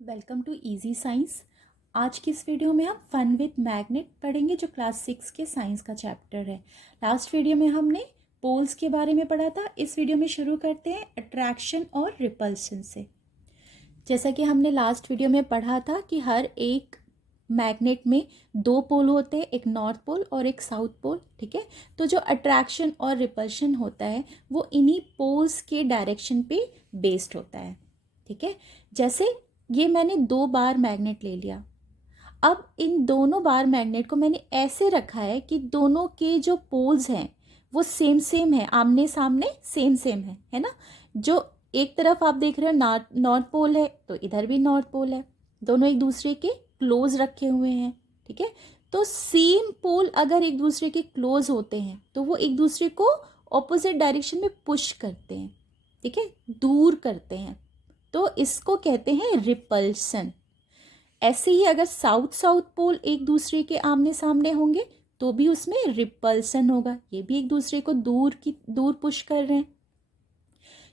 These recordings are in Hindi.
Welcome to easy science. आज की इस वीडियो में हम फन विद मैग्नेट पढ़ेंगे जो क्लास 6 के साइंस का चैप्टर है। लास्ट वीडियो में हमने पोल्स के बारे में पढ़ा था। इस वीडियो में शुरू करते हैं अट्रैक्शन और रिपल्शन से। जैसा कि हमने लास्ट वीडियो में पढ़ा था कि हर एक मैग्नेट में दो पोल होते हैं, एक नॉर्थ पोल और एक साउथ पोल। ठीक है, तो जो अट्रैक्शन और रिपल्शन होता है वो इन्हीं पोल्स के डायरेक्शन पे बेस्ड होता है। ठीक है, जैसे ये मैंने 2 बार मैग्नेट ले लिया। अब इन दोनों बार मैग्नेट को मैंने ऐसे रखा है कि दोनों के जो पोल्स हैं वो सेम सेम है, आमने सामने सेम सेम है ना। जो एक तरफ आप देख रहे हो नॉर्थ पोल है, तो इधर भी नॉर्थ पोल है। दोनों एक दूसरे के क्लोज रखे हुए हैं। ठीक है, तो सेम पोल अगर एक दूसरे के क्लोज होते हैं तो वो एक दूसरे को ऑपोजिट डायरेक्शन में पुश करते हैं। ठीक है, दूर करते हैं, तो इसको कहते हैं रिपल्सन। ऐसे ही अगर साउथ साउथ पोल एक दूसरे के आमने सामने होंगे तो भी उसमें रिपल्सन होगा, ये भी एक दूसरे को दूर पुश कर रहे हैं।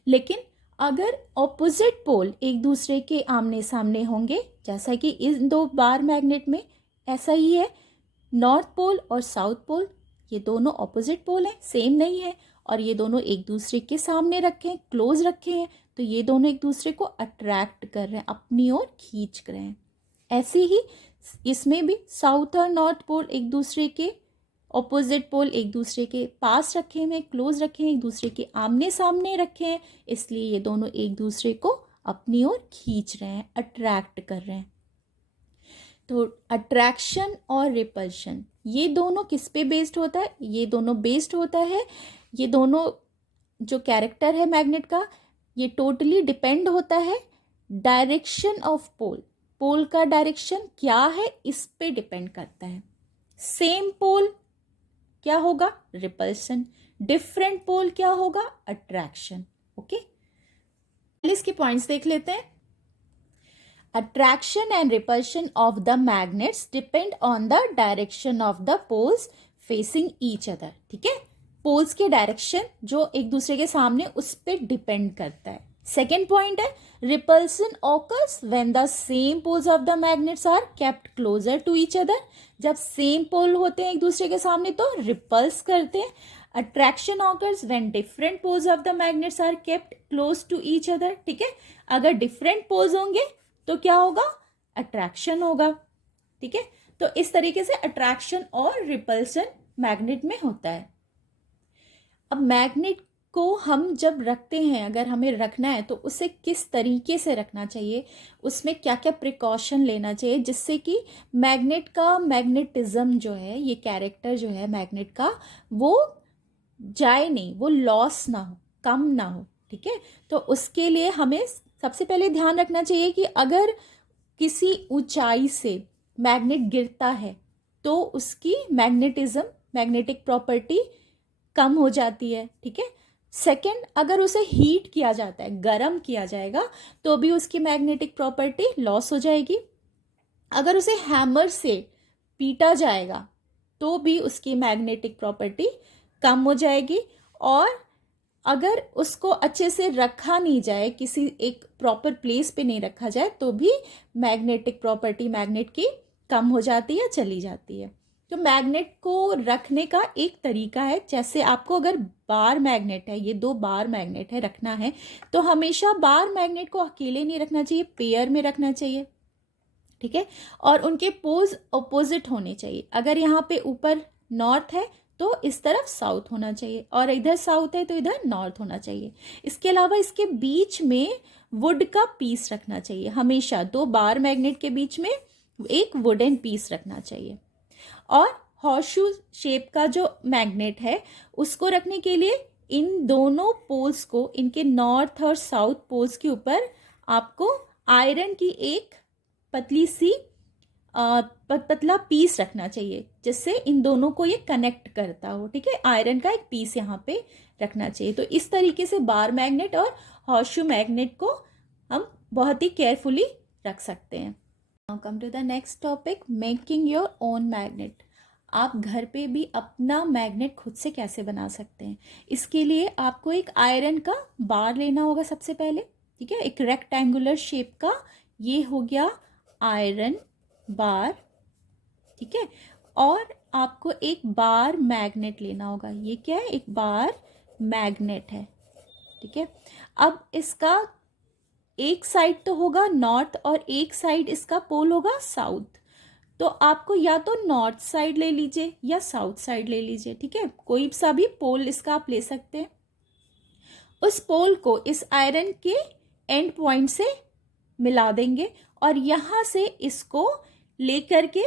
लेकिन अगर ऑपोजिट पोल एक दूसरे के आमने सामने होंगे, जैसा कि इन 2 बार मैग्नेट में ऐसा ही है, नॉर्थ पोल और साउथ पोल ये दोनों ऑपोजिट पोल हैं, सेम नहीं है, और ये दोनों एक दूसरे के सामने रखे हैं, क्लोज रखे हैं, तो ये दोनों एक दूसरे को अट्रैक्ट कर रहे हैं, अपनी ओर खींच रहे हैं। ऐसे ही इसमें भी साउथ और नॉर्थ पोल एक दूसरे के ऑपोजिट पोल एक दूसरे के पास रखे हुए, क्लोज रखे हैं, एक दूसरे के आमने सामने रखे हैं, इसलिए ये दोनों एक दूसरे को अपनी ओर खींच रहे हैं, अट्रैक्ट कर रहे हैं। तो अट्रैक्शन और रिपल्शन ये दोनों किस पे बेस्ड होता है? ये दोनों बेस्ड होता है, ये दोनों जो कैरेक्टर है मैग्नेट का ये टोटली डिपेंड होता है डायरेक्शन ऑफ पोल। पोल का डायरेक्शन क्या है इस पे डिपेंड करता है। सेम पोल क्या होगा? रिपल्सन। डिफरेंट पोल क्या होगा? अट्रैक्शन। ओके, इसके पॉइंट्स देख लेते हैं। Attraction and repulsion of the magnets depend on the direction of the poles facing each other. ठीक है, पोल्स के डायरेक्शन जो एक दूसरे के सामने उस पर डिपेंड करता है। सेकेंड पॉइंट है repulsion occurs when the same poles of the magnets are kept closer to each other. जब सेम पोल होते हैं एक दूसरे के सामने तो रिपल्स करते हैं। Attraction occurs when different poles of the magnets are kept close to each other. ठीक है, अगर डिफरेंट पोल्स होंगे तो क्या होगा? अट्रैक्शन होगा। ठीक है, तो इस तरीके से अट्रैक्शन और रिपल्सन मैग्नेट में होता है। अब मैग्नेट को हम जब रखते हैं, अगर हमें रखना है तो उसे किस तरीके से रखना चाहिए, उसमें क्या क्या प्रिकॉशन लेना चाहिए जिससे कि मैग्नेट का मैग्नेटिज्म जो है, ये कैरेक्टर जो है मैग्नेट का, वो जाए नहीं, वो लॉस ना हो, कम ना हो। ठीक है, तो उसके लिए हमें सबसे पहले ध्यान रखना चाहिए कि अगर किसी ऊंचाई से मैग्नेट गिरता है तो उसकी मैग्नेटिज्म, मैग्नेटिक प्रॉपर्टी कम हो जाती है। ठीक है, सेकंड, अगर उसे हीट किया जाता है, गर्म किया जाएगा, तो भी उसकी मैग्नेटिक प्रॉपर्टी लॉस हो जाएगी। अगर उसे हैमर से पीटा जाएगा तो भी उसकी मैग्नेटिक प्रॉपर्टी कम हो जाएगी। और अगर उसको अच्छे से रखा नहीं जाए, किसी एक प्रॉपर प्लेस पे नहीं रखा जाए, तो भी मैग्नेटिक प्रॉपर्टी मैग्नेट की कम हो जाती है, चली जाती है। तो मैग्नेट को रखने का एक तरीका है, जैसे आपको अगर बार मैग्नेट है, ये 2 बार मैग्नेट है, रखना है तो हमेशा बार मैग्नेट को अकेले नहीं रखना चाहिए, पेयर में रखना चाहिए। ठीक है, और उनके पोल्स अपोजिट होने चाहिए। अगर यहाँ पे ऊपर नॉर्थ है तो इस तरफ साउथ होना चाहिए, और इधर साउथ है तो इधर नॉर्थ होना चाहिए। इसके अलावा इसके बीच में वुड का पीस रखना चाहिए, हमेशा 2 बार मैग्नेट के बीच में एक वुडन पीस रखना चाहिए। और हॉर्सशू शेप का जो मैग्नेट है उसको रखने के लिए इन दोनों पोल्स को, इनके नॉर्थ और साउथ पोल्स के ऊपर आपको आयरन की एक पतली सी पतला पीस रखना चाहिए, जिससे इन दोनों को ये कनेक्ट करता हो। ठीक है, आयरन का एक पीस यहाँ पे रखना चाहिए। तो इस तरीके से बार मैग्नेट और हॉर्सशू मैग्नेट को हम बहुत ही केयरफुली रख सकते हैं। Now come to the next topic, making your own magnet. आप घर पे भी अपना मैग्नेट खुद से कैसे बना सकते हैं? इसके लिए आपको एक आयरन का बार लेना होगा सबसे पहले। ठीक है, एक रेक्टेंगुलर शेप का ये हो गया आयरन बार, ठीक है। और आपको एक बार मैग्नेट लेना होगा, ये क्या है, एक बार मैग्नेट है, ठीक है। अब इसका एक साइड तो होगा नॉर्थ और एक साइड इसका पोल होगा साउथ, तो आपको या तो नॉर्थ साइड ले लीजिए या साउथ साइड ले लीजिए, ठीक है। कोई सा भी पोल इसका आप ले सकते हैं। उस पोल को इस आयरन के एंड पॉइंट से मिला देंगे और यहाँ से इसको लेकर के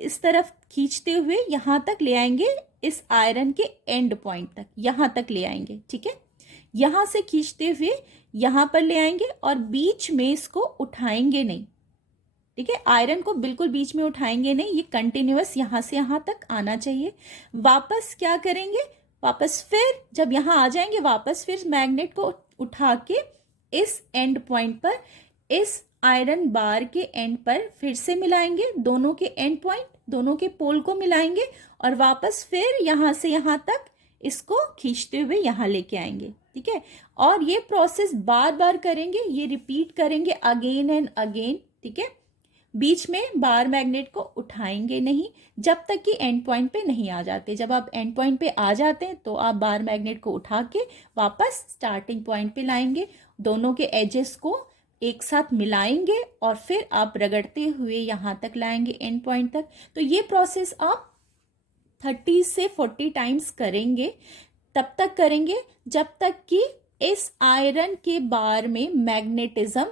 इस तरफ खींचते हुए यहाँ तक ले आएंगे, इस आयरन के एंड पॉइंट तक, यहाँ तक ले आएंगे, ठीक है। यहाँ से खींचते हुए यहाँ पर ले आएंगे और बीच में इसको उठाएंगे नहीं, ठीक है। आयरन को बिल्कुल बीच में उठाएंगे नहीं, ये कंटिन्यूअस यहाँ से यहाँ तक आना चाहिए। वापस क्या करेंगे, वापस फिर जब यहाँ आ जाएंगे वापस फिर मैग्नेट को उठा के इस एंड पॉइंट पर, इस आयरन बार के एंड पर फिर से मिलाएंगे, दोनों के एंड पॉइंट, दोनों के पोल को मिलाएंगे और वापस फिर यहाँ से यहाँ तक इसको खींचते हुए यहाँ लेके आएंगे, ठीक है। और ये प्रोसेस बार बार करेंगे, ये रिपीट करेंगे अगेन एंड अगेन, ठीक है। बीच में बार मैग्नेट को उठाएंगे नहीं जब तक कि एंड पॉइंट पे नहीं आ जाते। जब आप एंड पॉइंट पे आ जाते हैं तो आप बार मैग्नेट को उठा के वापस स्टार्टिंग पॉइंट पे लाएंगे, दोनों के एजेस को एक साथ मिलाएंगे और फिर आप रगड़ते हुए यहाँ तक लाएंगे एंड पॉइंट तक। तो ये प्रोसेस आप 30 से 40 टाइम्स करेंगे, तब तक करेंगे जब तक कि इस आयरन के बार में मैग्नेटिज्म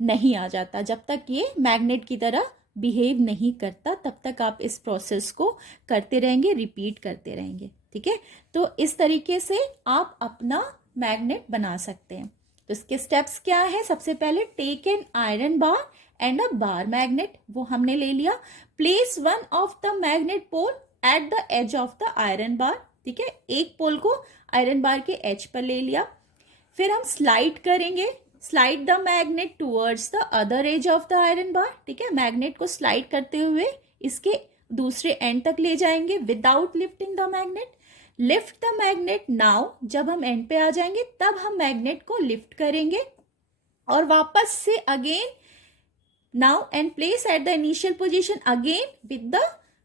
नहीं आ जाता, जब तक ये मैग्नेट की तरह बिहेव नहीं करता, तब तक आप इस प्रोसेस को करते रहेंगे, रिपीट करते रहेंगे, ठीक है। तो इस तरीके से आप अपना मैग्नेट बना सकते हैं। तो इसके स्टेप्स क्या है, सबसे पहले take an iron bar and a bar magnet, वो हमने ले लिया। Place one of the magnet pole at the edge of the iron bar, ठीक है। एक पोल को आयरन बार के एज पर ले लिया। फिर हम स्लाइड करेंगे, slide the magnet towards the other edge of the iron bar, ठीक है। मैग्नेट को स्लाइड करते हुए इसके दूसरे एंड तक ले जाएंगे without lifting the magnet. Lift the magnet now, जब हम एंड पे आ जाएंगे तब हम मैग्नेट को लिफ्ट करेंगे और वापस से again now and place at the initial position again with the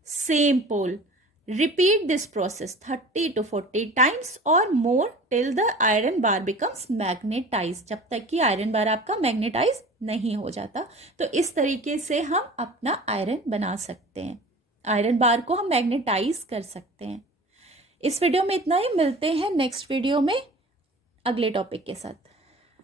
same pole. Repeat this process 30 to 40 times or more till the iron bar becomes magnetized, जब तक कि आयरन बार आपका मैग्नेटाइज नहीं हो जाता। तो इस तरीके से हम अपना आयरन बना सकते हैं, आयरन बार को हम मैग्नेटाइज कर सकते हैं। इस वीडियो में इतना ही, मिलते हैं नेक्स्ट वीडियो में अगले टॉपिक के साथ।